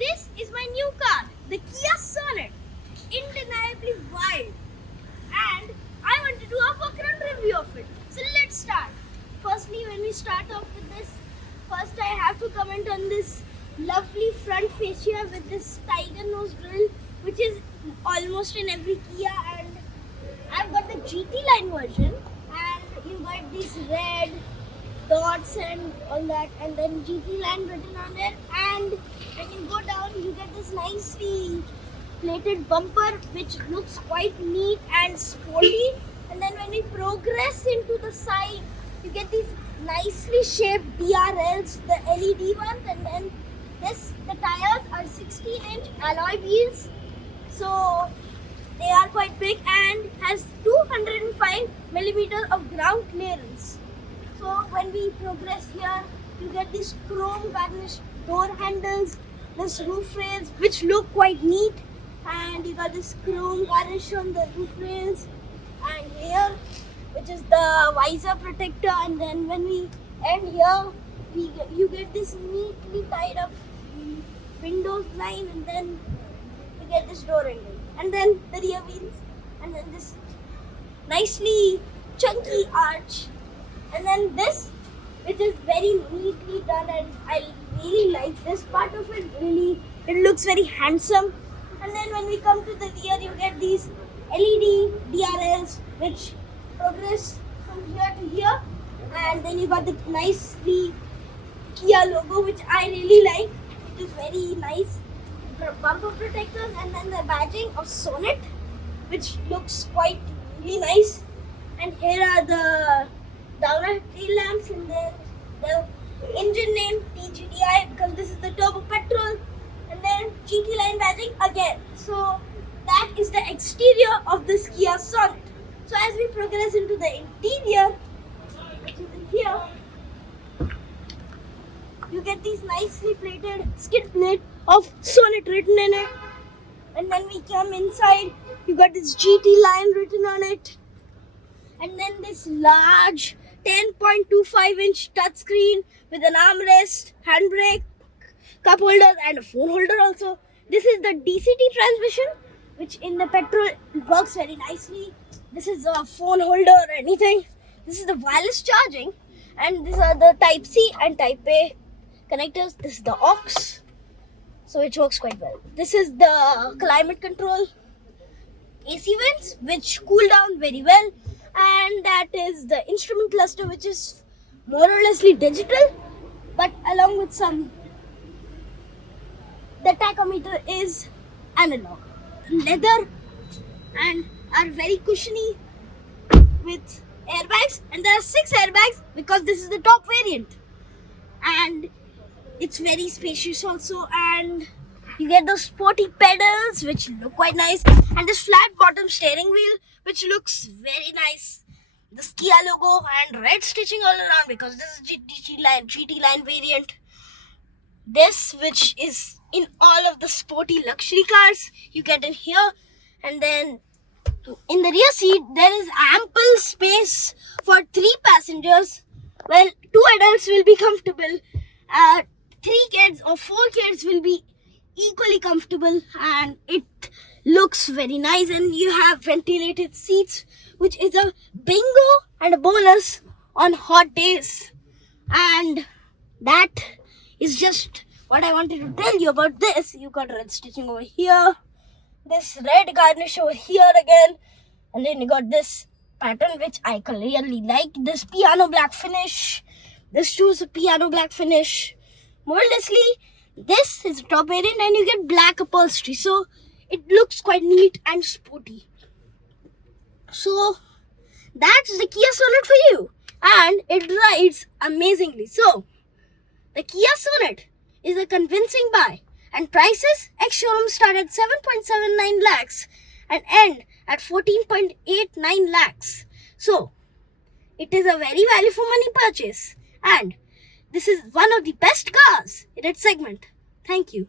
This is my new car, the Kia Sonet, undeniably wild, and I want to do a walk-around review of it. So let's start. Firstly, when we start off with this, first I have to comment on this lovely front fascia with this tiger nose grille, which is almost in every Kia, and I've got the GT line version, and you got these red dots and all that, and then GT line written on it. And when you go down, you get this nicely plated bumper, which looks quite neat and sporty. And then when we progress into the side, you get these nicely shaped DRLs, the LED ones, and then the tires are 16-inch alloy wheels, so they are quite big and has 205 millimeters of ground clearance. So when we progress here, you get these chrome garnished door handles, this roof rails which look quite neat, and you got this chrome garnish on the roof rails, and here which is the visor protector. And then when we end here, you get this neatly tied up windows line, and then you get this door handle, and then the rear wheels, and then this nicely chunky arch. And then this, which is very neatly done, and I really like this part of it. Really, it looks very handsome. And then when we come to the rear, you get these LED DRLs which progress from here to here, and then you got the nicely Kia logo, which I really like. It is very nice. Bumper protectors, and then the badging of Sonet, which looks quite really nice. And here are the downer tail lamps, and then the engine name TGDI, because this is the turbo petrol, and then GT line badging again. So that is the exterior of this Kia Sonet. So as we progress into the interior, which is in here, you get these nicely plated skid plate of Sonet written in it. And then we come inside, you got this GT line written on it, and then this large 10.25-inch touchscreen with an armrest, handbrake, cup holder, and a phone holder also. This is the DCT transmission, which in the petrol works very nicely. This is a phone holder or anything. This is the wireless charging, and these are the Type C and Type A connectors. This is the aux, so it works quite well. This is the climate control AC vents, which cool down very well. And that is the instrument cluster, which is more or less digital, but along with the tachometer is analog. Leather and are very cushiony with airbags, and there are 6 airbags because this is the top variant, and it's very spacious also. And you get those sporty pedals which look quite nice, and this flat bottom steering wheel which looks very nice. The Kia logo and red stitching all around because this is GT line variant. This, which is in all of the sporty luxury cars, you get in here. And then in the rear seat there is ample space for 3 passengers. Well, 2 adults will be comfortable. 3 kids or 4 kids will be equally comfortable, and it looks very nice. And you have ventilated seats, which is a bingo and a bonus on hot days. And that is just what I wanted to tell you about this. You got red stitching over here, this red garnish over here again, and then you got this pattern which I really like, this piano black finish. This too is a piano black finish. More or lessly, this is a top variant, and you get black upholstery, so it looks quite neat and sporty. So that's the Kia Sonet for you, and it rides amazingly. So the Kia Sonet is a convincing buy, and prices ex-showroom start at 7.79 lakhs and end at 14.89 lakhs. So it is a very value for money purchase, and this is one of the best cars in its segment. Thank you.